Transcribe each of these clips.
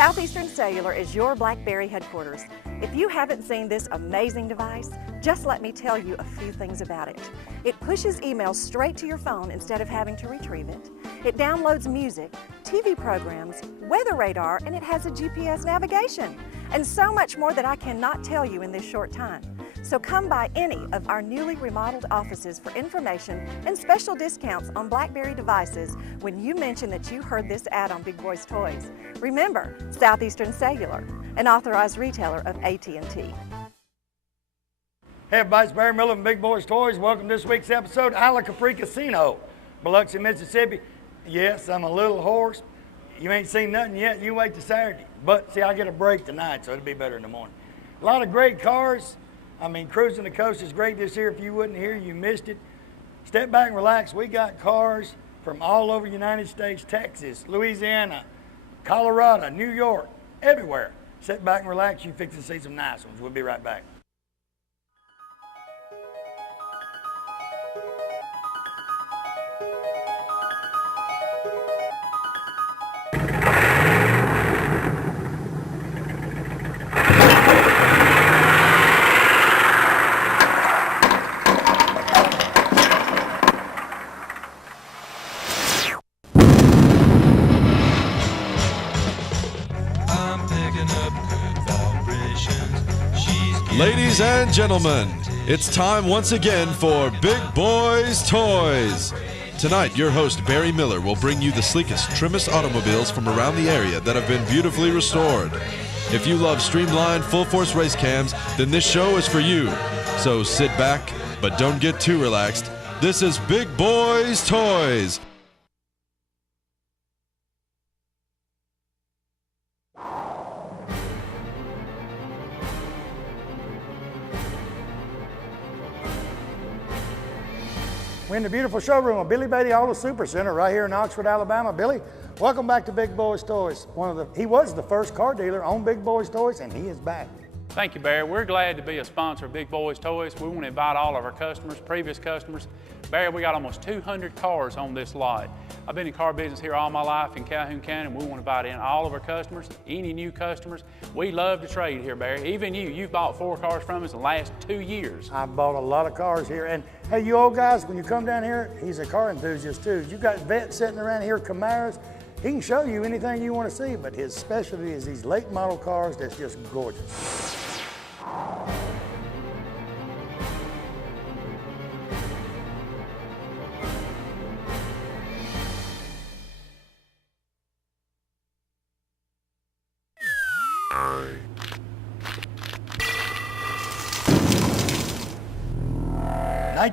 Southeastern Cellular is your BlackBerry headquarters. If you haven't seen this amazing device, just let me tell you a few things about it. It pushes emails straight to your phone instead of having to retrieve it. It downloads music, TV programs, weather radar, and it has a GPS navigation. And so much more that I cannot tell you in this short time. So come by any of our newly remodeled offices for information and special discounts on BlackBerry devices when you mention that you heard this ad on Big Boyz Toys. Remember, Southeastern Cellular, an authorized retailer of AT&T. Hey everybody, it's Barry Miller from Big Boyz Toys. Welcome to this week's episode, Isla Capri Casino, Biloxi, Mississippi. Yes, I'm a little hoarse. You ain't seen nothing yet, you wait till Saturday. But see, I get a break tonight, so it'll be better in the morning. A lot of great cars. I mean, Cruising the Coast is great this year. If you wasn't here, you missed it. Step back and relax. We got cars from all over the United States, Texas, Louisiana, Colorado, New York, everywhere. Sit back and relax. You fix to see some nice ones. We'll be right back. Ladies and gentlemen, it's time once again for Big Boyz Toys. Tonight, your host Barry Miller will bring you the sleekest, trimmest automobiles from around the area that have been beautifully restored. If you love streamlined, full-force race cams, then this show is for you. So sit back, but don't get too relaxed. This is Big Boyz Toys. We're in the beautiful showroom of Billy Beatty Auto Super Center right here in Oxford, Alabama. Billy, welcome back to Big Boyz Toys. He was the first car dealer on Big Boyz Toys, and he is back. Thank you, Barry. We're glad to be a sponsor of Big Boyz Toys. We want to invite all of our customers, previous customers. Barry, we got almost 200 cars on this lot. I've been in car business here all my life in Calhoun County, and we want to invite in all of our customers, any new customers. We love to trade here, Barry. Even you've bought 4 cars from us in the last 2 years. I've bought a lot of cars here, and hey, you old guys, when you come down here, he's a car enthusiast too. You got vets sitting around here, Camaros. He can show you anything you want to see, but his specialty is these late model cars that's just gorgeous.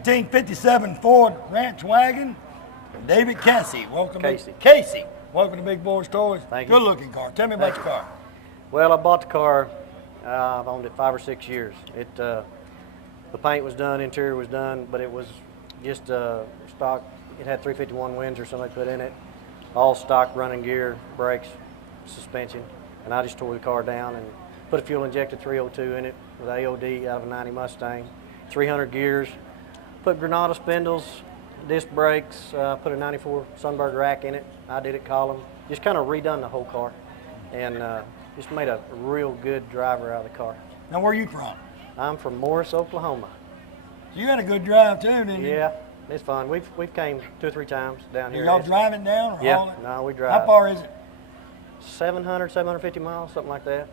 '57 Ford Ranch Wagon from David Casey. Welcome, Casey. Welcome to Big Boyz Toys. Thank you. Good looking car. Tell me about your car. Well, I bought the car. I've owned it 5 or 6 years. The paint was done, interior was done, but it was just stock. It had 351 Windsor somebody put in it, all stock running gear, brakes, suspension, and I just tore the car down and put a fuel injected 302 in it with AOD out of a 90 Mustang, 300 gears. Put Granada spindles, disc brakes, put a 94 Sunbird rack in it. I did it column. Just kind of redone the whole car and just made a real good driver out of the car. Now, where are you from? I'm from Morris, Oklahoma. You had a good drive too, didn't you? Yeah, it's fun. We've came 2 or 3 times down here. Y'all driving down or yeah, hauling? no, we drive. How far is it? 700, 750 miles, something like that.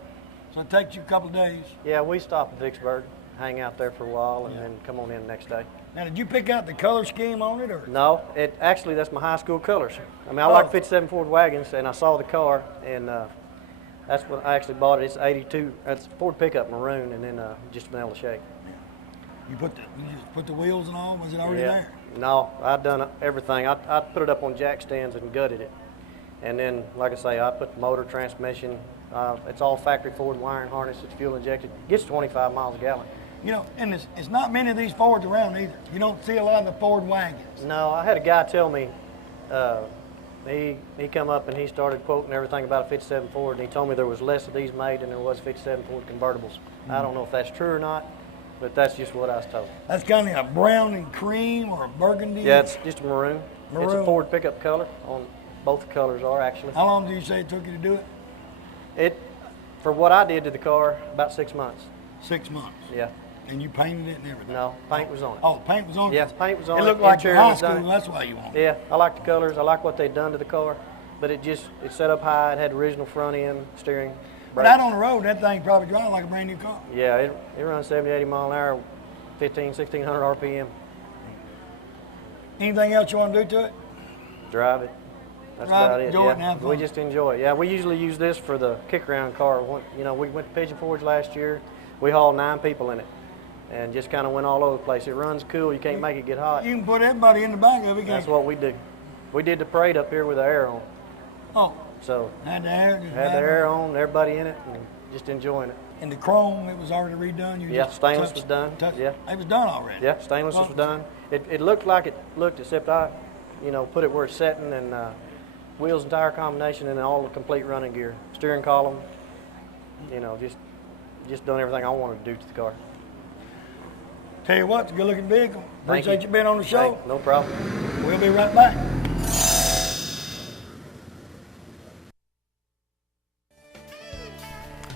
So it takes you a couple of days? Yeah, we stop in Vicksburg, hang out there for a while, and then come on in the next day. Now, did you pick out the color scheme on it, or? No, actually that's my high school colors. I mean, I like 57 Ford wagons, and I saw the car, and that's when I actually bought it. It's 82. It's Ford pickup maroon, and then just vanilla shake. You just put the wheels and all? Was it already there? No, I'd done everything. I put it up on jack stands and gutted it, and then, like I say, I put the motor, transmission. It's all factory Ford wiring harness. It's fuel injected. Gets 25 miles a gallon. You know, and it's not many of these Fords around either. You don't see a lot of the Ford wagons. No, I had a guy tell me, he come up and he started quoting everything about a 57 Ford, and he told me there was less of these made than there was 57 Ford convertibles. Mm-hmm. I don't know if that's true or not, but that's just what I was told. That's kind of a brown and cream or a burgundy? Yeah, it's just a maroon. It's a Ford pickup color. Both the colors are actually. How long do you say it took you to do it? For what I did to the car, about 6 months. 6 months. Yeah. And you painted it and everything? No, paint was on it. Oh, paint was on it? Yes, paint was on it. It looked like your Interior high was done. school, that's why you want it. Yeah, I like the colors. I like what they'd done to the car. But it set up high. It had original front end, steering. But brakes. out on the road, that thing probably drives like a brand new car. Yeah, it runs 70, 80 mile an hour, 1,600 RPM. Anything else you want to do to it? Drive it. That's Drive about it, it. enjoy it, and Yeah, have fun. we just enjoy it. Yeah, we usually use this for the kick-around car. We went to Pigeon Forge last year. We hauled 9 people in it, and just kind of went all over the place. It runs cool. You can't make it get hot. You can put everybody in the back of it. That's what we do. We did the parade up here with the air on. Oh, So had the air. had the air on, everybody in it, and just enjoying it. And the chrome, it was already redone. You Yeah, just stainless touched- was done. touched- Yeah. It was done already. Yeah, stainless was done. It looked like it looked, except I, put it where it's setting, and wheels and tire combination, and all the complete running gear, steering column. Just done everything I wanted to do to the car. Tell you what, it's a good looking vehicle. Thank Appreciate you being on the show. No problem. We'll be right back.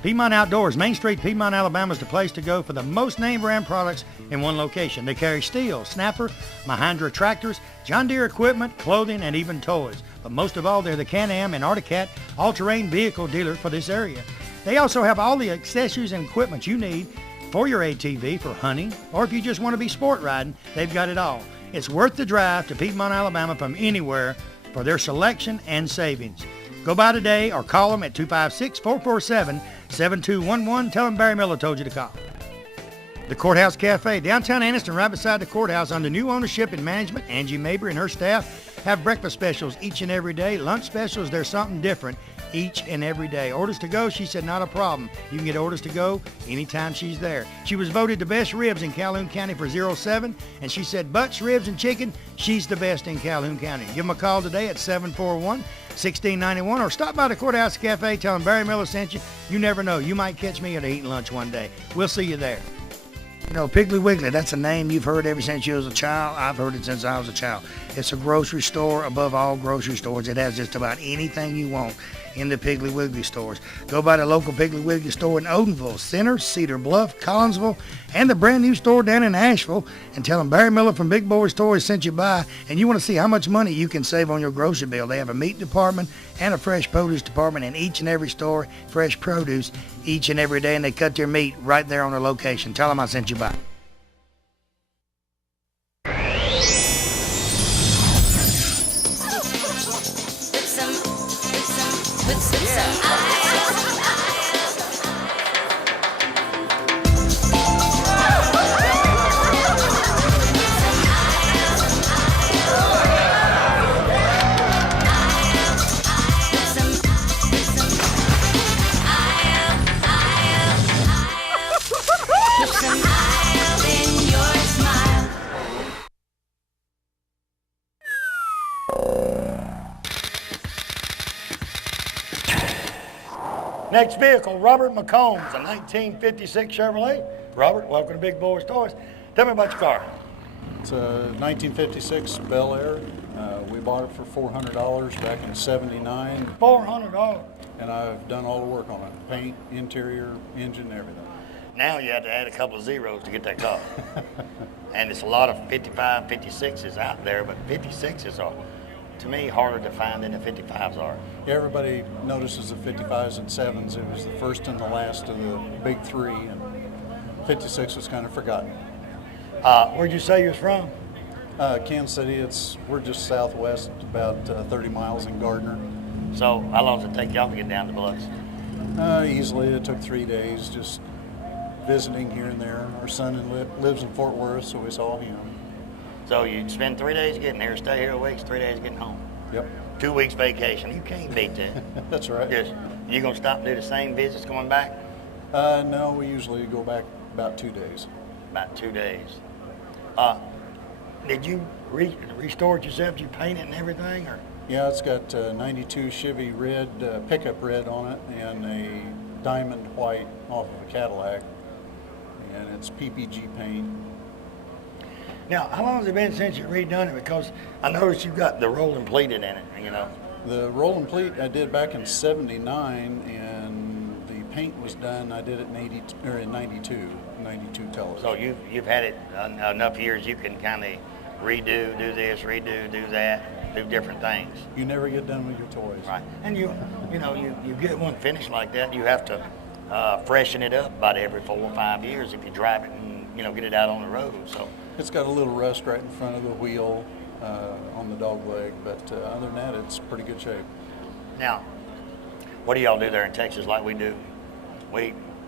Piedmont Outdoors, Main Street, Piedmont, Alabama is the place to go for the most name brand products in one location. They carry Steel, Snapper, Mahindra tractors, John Deere equipment, clothing, and even toys. But most of all, they're the Can-Am and Arctic all-terrain vehicle dealer for this area. They also have all the accessories and equipment you need for your ATV for hunting, or if you just want to be sport riding, they've got it all. It's worth the drive to Piedmont, Alabama from anywhere for their selection and savings. Go by today or call them at 256-447-7211. Tell them Barry Miller told you to call. The Courthouse Cafe, downtown Anniston, right beside the courthouse, under new ownership and management. Angie Mabry and her staff have breakfast specials each and every day. Lunch specials, there's something different each and every day. Orders to go, she said, not a problem. You can get orders to go anytime she's there. She was voted the best ribs in Calhoun County for 07, and she said butts, ribs, and chicken, she's the best in Calhoun County. Give them a call today at 741-1691, or stop by the Courthouse Cafe, tell them Barry Miller sent you. You never know, you might catch me at eating lunch one day. We'll see you there. You know, Piggly Wiggly, that's a name you've heard ever since you was a child. I've heard it since I was a child. It's a grocery store above all grocery stores. It has just about anything you want in the Piggly Wiggly stores. Go by the local Piggly Wiggly store in Odenville, Center, Cedar Bluff, Collinsville, and the brand new store down in Asheville, and tell them Barry Miller from Big Boyz Toyz sent you by, and you want to see how much money you can save on your grocery bill. They have a meat department and a fresh produce department in each and every store, fresh produce each and every day, and they cut their meat right there on their location. Tell them I sent you by. Next vehicle, Robert McCombs, a 1956 Chevrolet. Robert, welcome to Big Boyz Toyz. Tell me about your car. It's a 1956 Bel Air. We bought it for $400 back in '79, $400. and I've done all the work on it. Paint, interior, engine, everything. Now you have to add a couple of zeros to get that car. And it's a lot of 55, 56s out there, but 56s are, to me, harder to find than the 55s are. Yeah, everybody notices the 55s and 7s. It was the first and the last of the big three, and 56 was kind of forgotten. Where'd you say you was from? Kansas City, we're just southwest, about 30 miles in Gardner. So how long does it take y'all to get down to Biloxi? Easily, it took 3 days, just visiting here and there. Our son lives in Fort Worth, so we saw him. So you spend 3 days getting here, stay here a week, 3 days getting home. Yep. 2 weeks vacation. You can't beat that. That's right. Just, you gonna stop and do the same visits going back? No, we usually go back about 2 days. About 2 days. Did you restore it yourself? Did you paint it and everything, or? Yeah, it's got 92 Chevy red, pickup red on it, and a diamond white off of a Cadillac, and it's PPG paint. Now, how long has it been since you redone it? Because I noticed you got the rolling pleated in it, you know. The rolling pleat I did back in '79, and paint was done, I did it in 92 colors. So you've had it enough years you can kind of do this, do that, do different things. You never get done with your toys. Right. And you get one finished like that, you have to freshen it up about every 4 or 5 years if you drive it and get it out on the road. So it's got a little rust right in front of the wheel on the dog leg, but other than that, it's pretty good shape. Now, what do y'all do there in Texas like we do?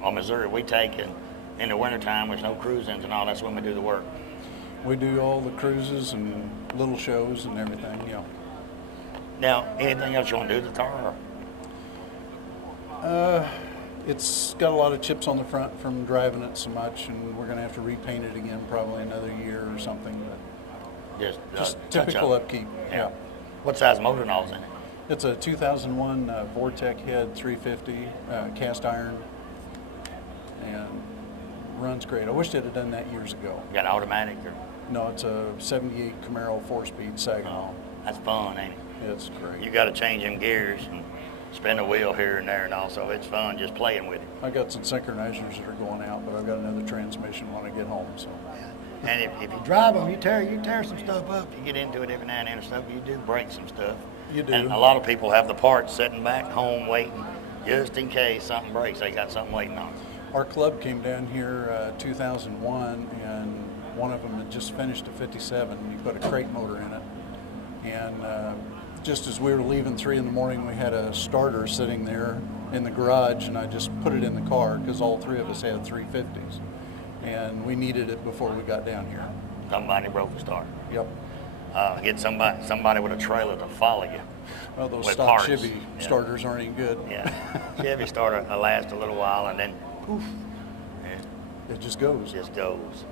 On Missouri, we take it in the wintertime, there's no cruisings and all, that's when we do the work. We do all the cruises and little shows and everything, yeah. Now, anything else you want to do to the car? It's got a lot of chips on the front from driving it so much, and we're going to have to repaint it again probably another year or something. But just typical upkeep, yeah. What size motor and all's in it? It's a 2001 Vortec head 350 cast iron, and runs great. I wish they'd have done that years ago. You got an automatic? Or? No, it's a 78 Camaro 4-speed Saginaw. Oh, that's fun, ain't it? It's great. You got to change them gears and spin a wheel here and there, and also it's fun just playing with it. I got some synchronizers that are going out, but I've got another transmission when I get home. So. And if you drive them, you tear some stuff up. You get into it every now and then and stuff. You do break some stuff. You do. And a lot of people have the parts sitting back home waiting, just in case something breaks. They got something waiting on. Our club came down here 2001, and one of them had just finished a 57. He put a crate motor in it, and just as we were leaving 3 in the morning, we had a starter sitting there in the garage, and I just put it in the car because all 3 of us had 350s, and we needed it before we got down here. Somebody broke the starter. Yep. Get somebody with a trailer to follow you. Well, those with stock parts. Chevy starters aren't any good. Yeah. Chevy starter will last a little while, and then poof. It just goes. Just goes.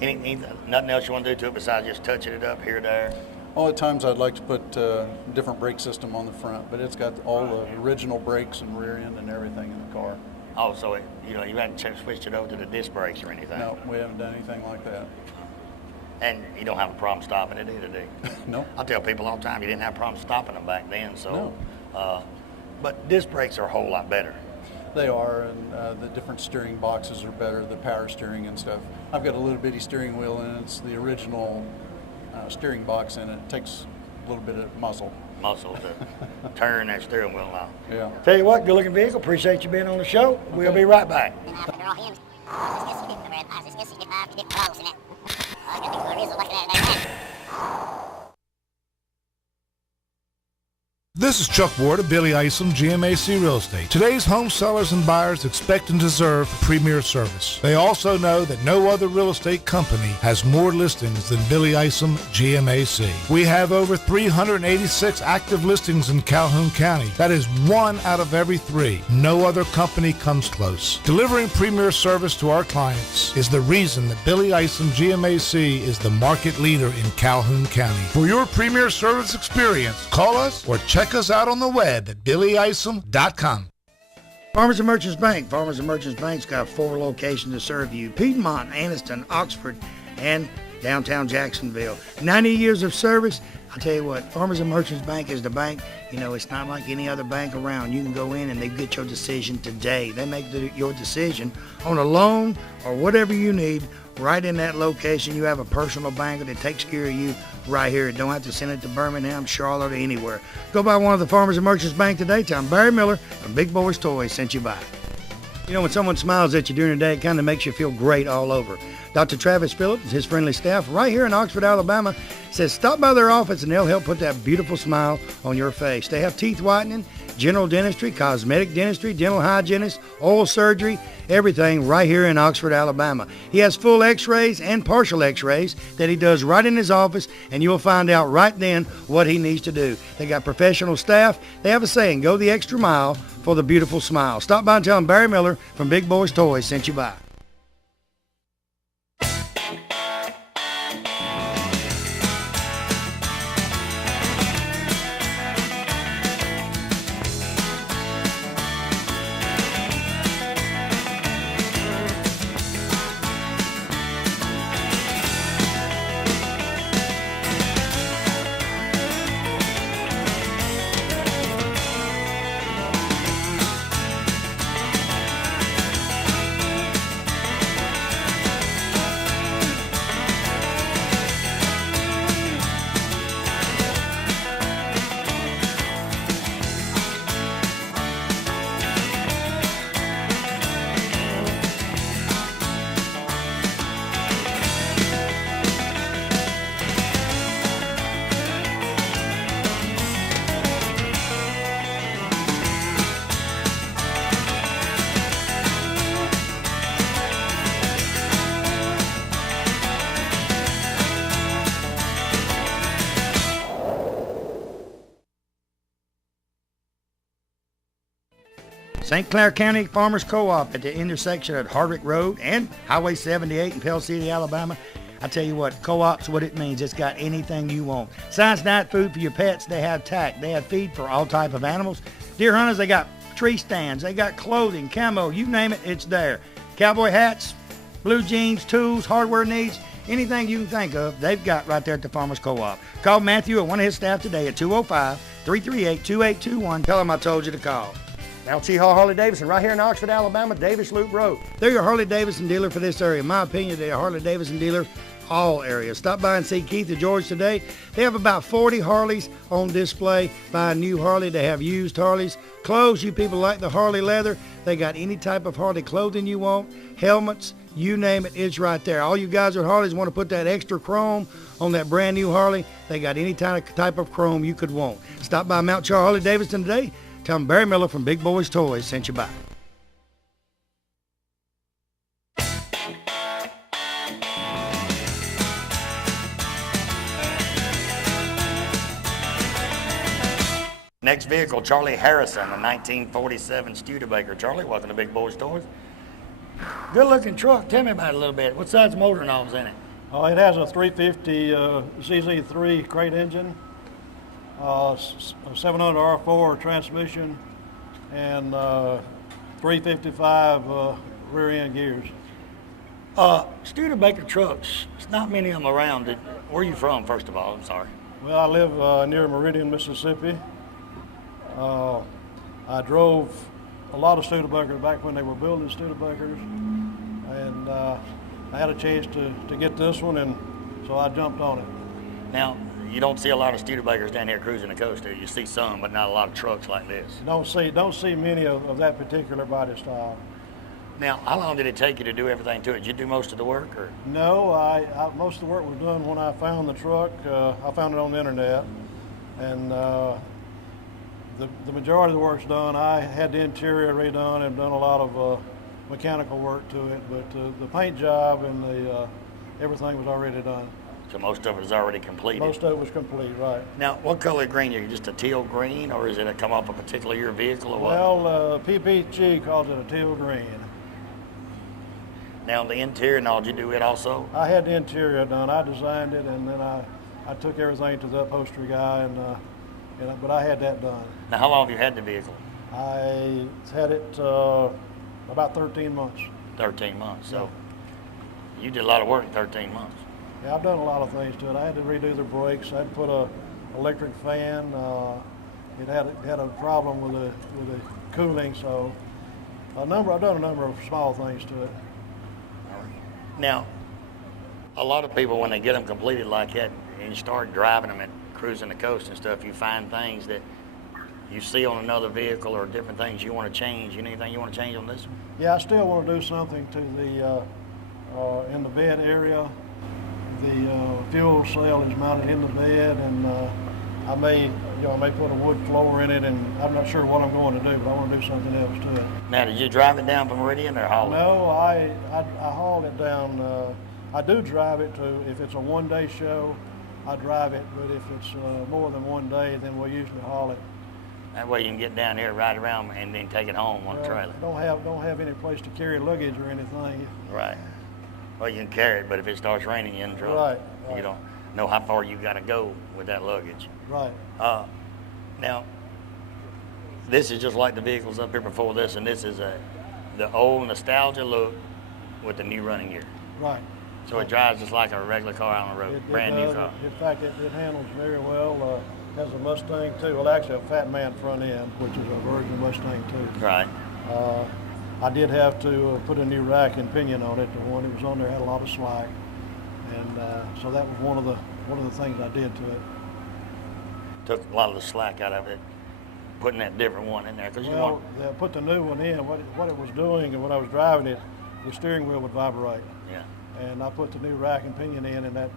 Nothing else you want to do to it besides just touching it up here or there? All the times I'd like to put a different brake system on the front, but it's got all the original brakes and rear end and everything in the car. Oh, so you haven't switched it over to the disc brakes or anything? No, we haven't done anything like that. And you don't have a problem stopping it either, do you? No. I tell people all the time you didn't have a problem stopping them back then. So, No. But disc brakes are a whole lot better. They are, and the different steering boxes are better, the power steering and stuff. I've got a little bitty steering wheel, and it's the original steering box in it. It takes a little bit of muscle. Muscle to turn that steering wheel out. Yeah. Tell you what, good looking vehicle. Appreciate you being on the show. We'll be right back. This is Chuck Ward of Billy Isom GMAC Real Estate. Today's home sellers and buyers expect and deserve premier service. They also know that no other real estate company has more listings than Billy Isom GMAC. We have over 386 active listings in Calhoun County. That is 1 out of every 3. No other company comes close. Delivering premier service to our clients is the reason that Billy Isom GMAC is the market leader in Calhoun County. For your premier service experience, call us or check us out on the web at billyisom.com. Farmers and Merchants Bank. Farmers and Merchants Bank's got 4 locations to serve you: Piedmont, Anniston, Oxford, and downtown Jacksonville. 90 years of service. I'll tell you what, Farmers and Merchants Bank is the bank. It's not like any other bank around. You can go in and they get your decision today. They make your decision on a loan or whatever you need right in that location. You have a personal banker that takes care of you right here. Don't have to send it to Birmingham, Charlotte, or anywhere. Go by one of the Farmers and Merchants Bank today. Tell them Barry Miller from Big Boyz Toyz sent you by. When someone smiles at you during the day, it kind of makes you feel great all over. Dr. Travis Phillips and his friendly staff right here in Oxford, Alabama, says stop by their office and they'll help put that beautiful smile on your face. They have teeth whitening, general dentistry, cosmetic dentistry, dental hygienist, oral surgery, everything right here in Oxford, Alabama. He has full x-rays and partial x-rays that he does right in his office, and you'll find out right then what he needs to do. They got professional staff. They have a saying, go the extra mile for the beautiful smile. Stop by and tell him Barry Miller from Big Boyz Toyz sent you by. St. Clair County Farmers Co-op at the intersection of Hardwick Road and Highway 78 in Pell City, Alabama. I tell you what, co-op's what it means. It's got anything you want. Science Night food for your pets. They have tack. They have feed for all type of animals. Deer hunters, they got tree stands. They got clothing, camo, you name it, it's there. Cowboy hats, blue jeans, tools, hardware needs, anything you can think of, they've got right there at the Farmers Co-op. Call Matthew or one of his staff today at 205-338-2821. Tell him I told you to call. Now T. Hall Harley-Davidson, right here in Oxford, Alabama, Davis Loop Road. They're your Harley-Davidson dealer for this area. In my opinion, they're a Harley-Davidson dealer all areas. Stop by and see Keith or George today. They have about 40 Harleys on display. Buy a new Harley. They have used Harleys. Clothes, you people like the Harley leather. They got any type of Harley clothing you want. Helmets, you name it, it's right there. All you guys with Harleys want to put that extra chrome on that brand new Harley. They got any type of chrome you could want. Stop by Mount Charles Harley-Davidson today. Tell them Barry Miller from Big Boyz Toys sent you by. Next vehicle, Charlie Harrison, a 1947 Studebaker. Charlie, welcome to Big Boyz Toys. Good looking truck. Tell me about it a little bit. What size motor and all's in it? It has a 350 CZ3 crate engine, a 700 R4 transmission, and 355 rear end gears. Studebaker trucks, there's not many of them around. Where are you from, first of all? I'm sorry. Well, I live near Meridian, Mississippi. I drove a lot of Studebakers back when they were building Studebakers, and I had a chance to get this one, and so I jumped on it. Now, you don't see a lot of Studebakers down here cruising the coast, do you? You see some, but not a lot of trucks like this. Don't see many of that particular body style. Now, how long did it take you to do everything to it? Did you do most of the work, or? No, most of the work was done when I found the truck. I found it on the internet, and the majority of the work's done. I had the interior redone and done a lot of mechanical work to it, but the paint job and everything was already done. So most of it is already completed? Most of it was complete, right. Now, what color green are you? Just a teal green, or is it come off a particular your vehicle, or what? Well, PPG calls it a teal green. Now, the interior, now, did you do it also? I had the interior done. I designed it, and then I took everything to the upholstery guy, but I had that done. Now, how long have you had the vehicle? I had it about 13 months. 13 months, so you did a lot of work in 13 months. Yeah, I've done a lot of things to it. I had to redo the brakes. I had to put a electric fan. It had a problem with the cooling, so I've done a number of small things to it. Now, a lot of people, when they get them completed like that, and you start driving them and cruising the coast and stuff, you find things that you see on another vehicle or different things you want to change. Anything you want to change on this one? Yeah, I still want to do something to the in the bed area. The fuel cell is mounted in the bed, and I may put a wood floor in it, and I'm not sure what I'm going to do, but I want to do something else to it. Now, did you drive it down from Meridian or haul it? No, I hauled it down. I do drive it if it's a one-day show, I drive it, but if it's more than one day, then we'll usually haul it. That way you can get down here, ride around, and then take it home on a trailer. Don't have any place to carry luggage or anything. Right. Well, you can carry it, but if it starts raining, you're in trouble. Right. You don't know how far you got to go with that luggage. Right. Now, this is just like the vehicles up here before this, and this is the old nostalgia look with the new running gear. Right. So it drives just like a regular car on the road, brand new car. In fact, it handles very well. Has a Mustang too. Well, actually a Fat Man front end, which is a version Mustang too. Right. I did have to put a new rack and pinion on it. The one that was on there had a lot of slack, and so that was one of the things I did to it. Took a lot of the slack out of it, putting that different one in there. They put the new one in. What it was doing, and when I was driving it, the steering wheel would vibrate. Yeah. And I put the new rack and pinion in, and that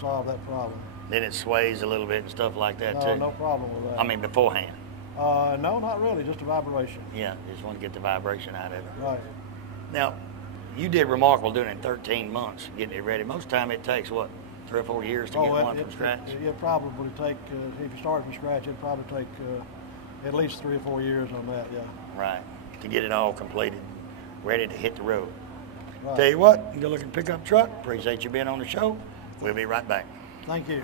solved that problem. Then it sways a little bit and stuff like that too. No problem with that. I mean, beforehand. No, not really, just a vibration. Yeah, just want to get the vibration out of it. Right. Now, you did remarkable doing it in 13 months, getting it ready. Most of the time it takes, what, 3 or 4 years to get one from scratch? It'd probably take, if you started from scratch, it'd probably take at least 3 or 4 years on that, yeah. Right. to get it all completed, ready to hit the road. Right. Tell you what, you go look at the pickup truck. Appreciate you being on the show. We'll be right back. Thank you.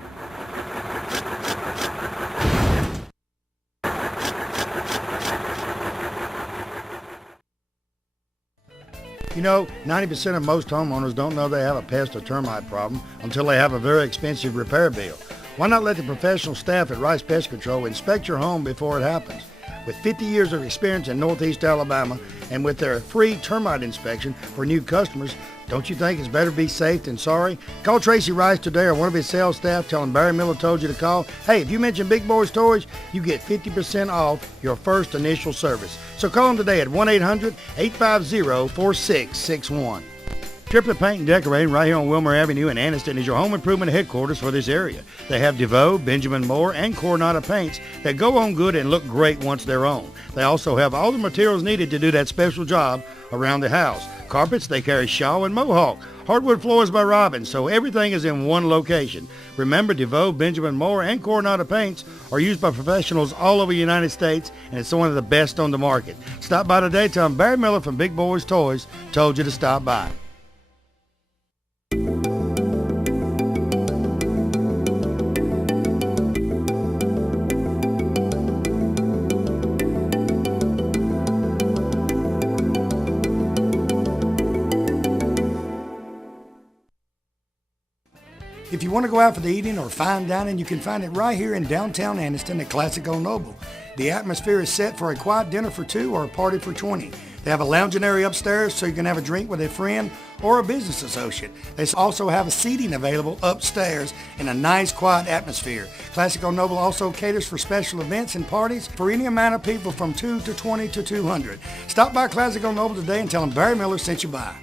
You know, 90% of most homeowners don't know they have a pest or termite problem until they have a very expensive repair bill. Why not let the professional staff at Rice Pest Control inspect your home before it happens? With 50 years of experience in Northeast Alabama and with their free termite inspection for new customers, don't you think it's better be safe than sorry? Call Tracy Rice today or one of his sales staff. Tell him Barry Miller told you to call. Hey, if you mention Big Boyz Toys, you get 50% off your first initial service. So call them today at 1-800-850-4661. Triplet Paint and Decorating right here on Wilmer Avenue in Anniston is your home improvement headquarters for this area. They have DeVoe, Benjamin Moore, and Coronado paints that go on good and look great once they're on. They also have all the materials needed to do that special job around the house. Carpets, they carry Shaw and Mohawk. Hardwood floors by Robin, so everything is in one location. Remember, DeVoe, Benjamin Moore, and Coronado paints are used by professionals all over the United States, and it's one of the best on the market. Stop by today. Tell them Barry Miller from Big Boyz Toys told you to stop by. If you want to go out for the evening or fine dining, you can find it right here in downtown Anniston at Classic Old Noble. The atmosphere is set for a quiet dinner for 2 or a party for 20. They have a lounging area upstairs so you can have a drink with a friend or a business associate. They also have a seating available upstairs in a nice quiet atmosphere. Classic Old Noble also caters for special events and parties for any amount of people from 2 to 20 to 200. Stop by Classic Old Noble today and tell them Barry Miller sent you by.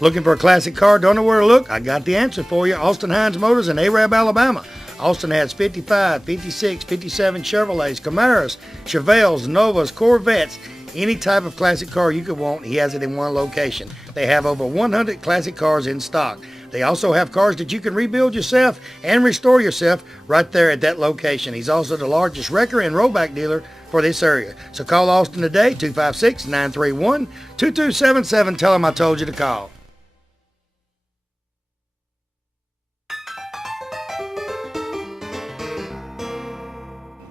Looking for a classic car? Don't know where to look? I got the answer for you. Austin Hines Motors in Arab, Alabama. Austin has 55, 56, 57 Chevrolets, Camaros, Chevelles, Novas, Corvettes. Any type of classic car you could want, he has it in one location. They have over 100 classic cars in stock. They also have cars that you can rebuild yourself and restore yourself right there at that location. He's also the largest wrecker and rollback dealer for this area. So call Austin today, 256-931-2277. Tell him I told you to call.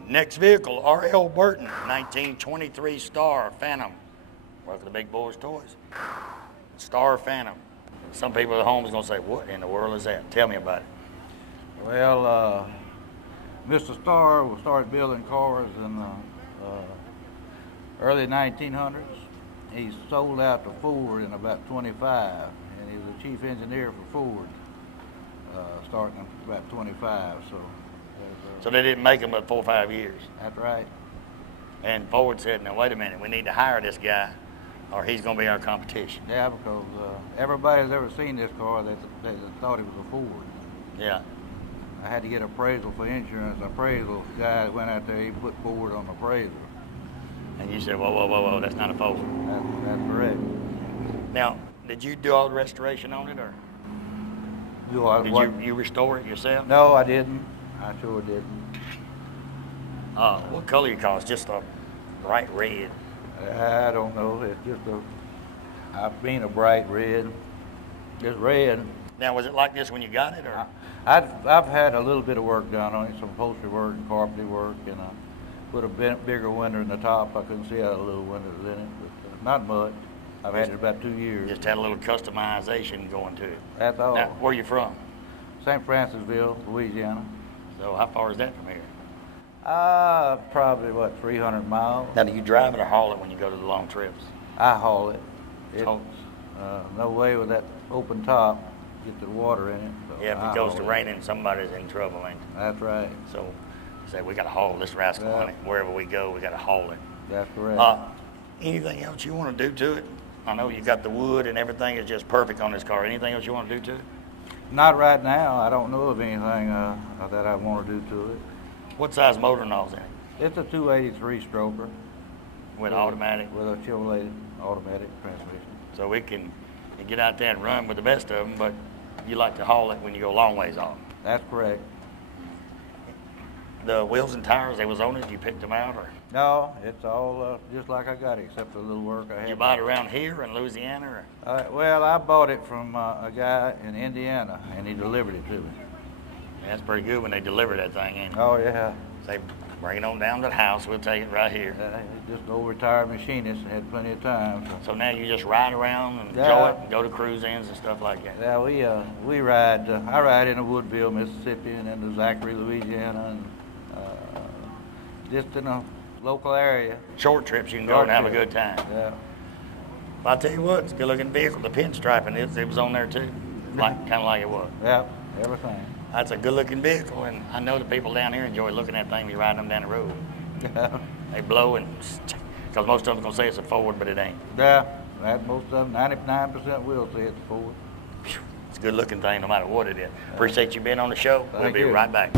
Next vehicle, R.L. Burton, 1923 Star Phantom. Welcome to Big Boyz Toys. Star Phantom. Some people at home is going to say, what in the world is that? Tell me about it. Well, Mr. Starr started building cars in the early 1900s. He sold out to Ford in about 25, and he was the chief engineer for Ford starting in about 25. So they didn't make them but 4 or 5 years. That's right. And Ford said, now wait a minute, we need to hire this guy or he's going to be our competition. Yeah, because everybody that's ever seen this car, they thought it was a Ford. Yeah. I had to get appraisal for insurance. Appraisal guy went out there, he put Ford on appraisal. And you said, whoa, that's not a Ford. That's correct. Now, did you do all the restoration on it, or did you restore it yourself? No, I didn't. I sure didn't. What color you call it? Just a bright red. I don't know. It's just I've seen a bright red. Just red. Now, was it like this when you got it, or? I've had a little bit of work done on it, some upholstery work and carpentry work, and I put a bigger window in the top. I couldn't see how the little windows in it, but not much. I've had it about 2 years. Just had a little customization going to it. That's all. Now, where are you from? St. Francisville, Louisiana. So how far is that from here? Probably, 300 miles. Now, do you drive it or haul it when you go to the long trips? I haul it. No way with that open top, get the water in it. So yeah, if it goes to raining, somebody's in trouble, ain't it? That's right. So you say, we got to haul this rascal on it. Wherever we go, we got to haul it. That's correct. Anything else you want to do to it? I know you got the wood and everything is just perfect on this car. Anything else you want to do to it? Not right now. I don't know of anything that I want to do to it. What size motor and all's in it? It's a 283 stroker. With automatic? With a Chevrolet automatic transmission. So we can get out there and run with the best of them, but you like to haul it when you go long ways off. That's correct. the wheels and tires they was on it, you picked them out, or No, it's all just like I got it, except for the little work I had. you buy it around here in Louisiana? Or? Well, I bought it from a guy in Indiana, and he delivered it to me. That's pretty good when they deliver that thing, ain't it? Oh, yeah. Say, bring it on down to the house, we'll take it right here. Just old retired machinist, had plenty of time. So now you just ride around and enjoy Yeah. it, and go to cruise-ins and stuff like that. Yeah, we ride. I ride into Woodville, Mississippi, and into Zachary, Louisiana, and just in a local area. Short trips, you can go and have a good time. Yeah. But I tell you what, it's a good-looking vehicle. The pinstriping, it was on there too, kind of like it was. Yeah, everything. That's a good-looking vehicle, and I know the people down here enjoy looking at that thing when you're riding them down the road. Yeah. They blow, and because most of them gonna say it's a Ford, but it ain't. Yeah, that most of them, 99% will say it's Ford. It's a good-looking thing, no matter what it is. Appreciate you being on the show. We'll Thank be you. right back.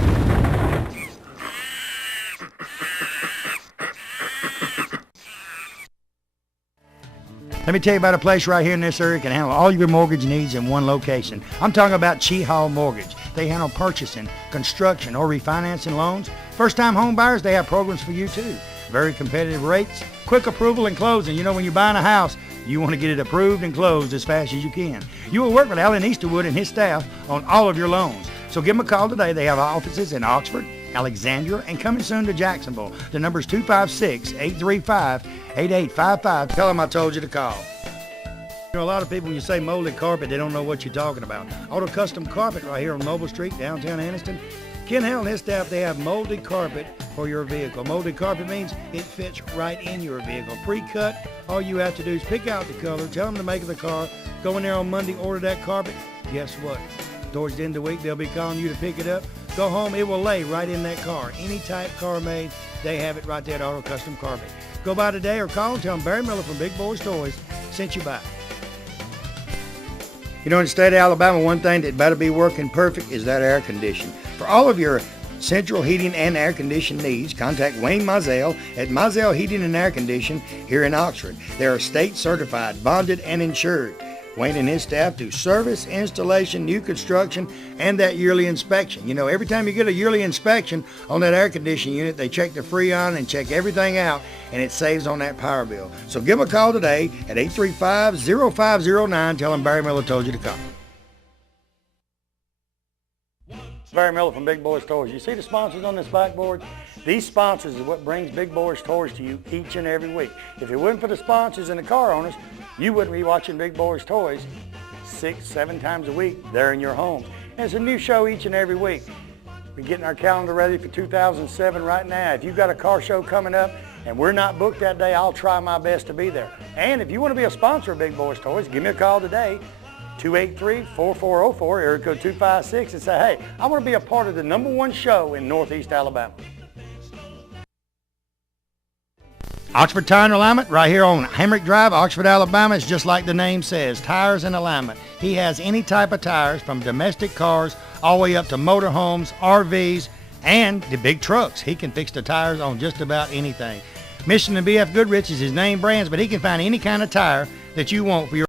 Let me tell you about a place right here in this area that can handle all your mortgage needs in one location. I'm talking about Chi Hall Mortgage. They handle purchasing, construction, or refinancing loans. First-time home buyers, they have programs for you too. Very competitive rates, quick approval and closing. You know, when you're buying a house, you want to get it approved and closed as fast as you can. You will work with Alan Easterwood and his staff on all of your loans. So give them a call today. They have offices in Oxford, Alexandria, and coming soon to Jacksonville. The number is 256-835-8855. Tell them I told you to call. You know, a lot of people, when you say molded carpet, they don't know what you're talking about. Auto Custom Carpet right here on Noble Street, downtown Anniston. Ken Hale and his staff, they have molded carpet for your vehicle. Molded carpet means it fits right in your vehicle. Pre-cut, all you have to do is pick out the color, tell them to make the car, go in there on Monday, order that carpet. Guess what? Towards the end of the week, they'll be calling you to pick it up. Go home, it will lay right in that car. Any type car made, they have it right there at Auto Custom Carpet. Go by today or call and tell them Barry Miller from Big Boyz Toys sent you by. You know, in the state of Alabama, one thing that better be working perfect is that air conditioning. For all of your central heating and air conditioning needs, contact Wayne Mizell at Mizell Heating and Air Conditioning here in Oxford. They are state certified, bonded, and insured. Wayne and his staff do service, installation, new construction, and that yearly inspection. You know, every time you get a yearly inspection on that air conditioning unit, they check the Freon and check everything out, and it saves on that power bill. So give them a call today at 835-0509. Tell them Barry Miller told you to call. Barry Miller from Big Boyz Toys. You see the sponsors on this backboard? These sponsors is what brings Big Boyz Toys to you each and every week. If it wasn't for the sponsors and the car owners, you wouldn't be watching Big Boyz Toys 6-7 times a week there in your home. And it's a new show each and every week. We're getting our calendar ready for 2007 right now. If you've got a car show coming up and we're not booked that day, I'll try my best to be there. And if you want to be a sponsor of Big Boyz Toys, give me a call today. 283-4404, area code 256, and say, hey, I want to be a part of the #1 show in Northeast Alabama. Oxford Tire and Alignment right here on Hamrick Drive, Oxford, Alabama. It's just like the name says, tires and alignment. He has any type of tires from domestic cars all the way up to motorhomes, RVs, and the big trucks. He can fix the tires on just about anything. Mission and BF Goodrich is his name brands, but he can find any kind of tire that you want for your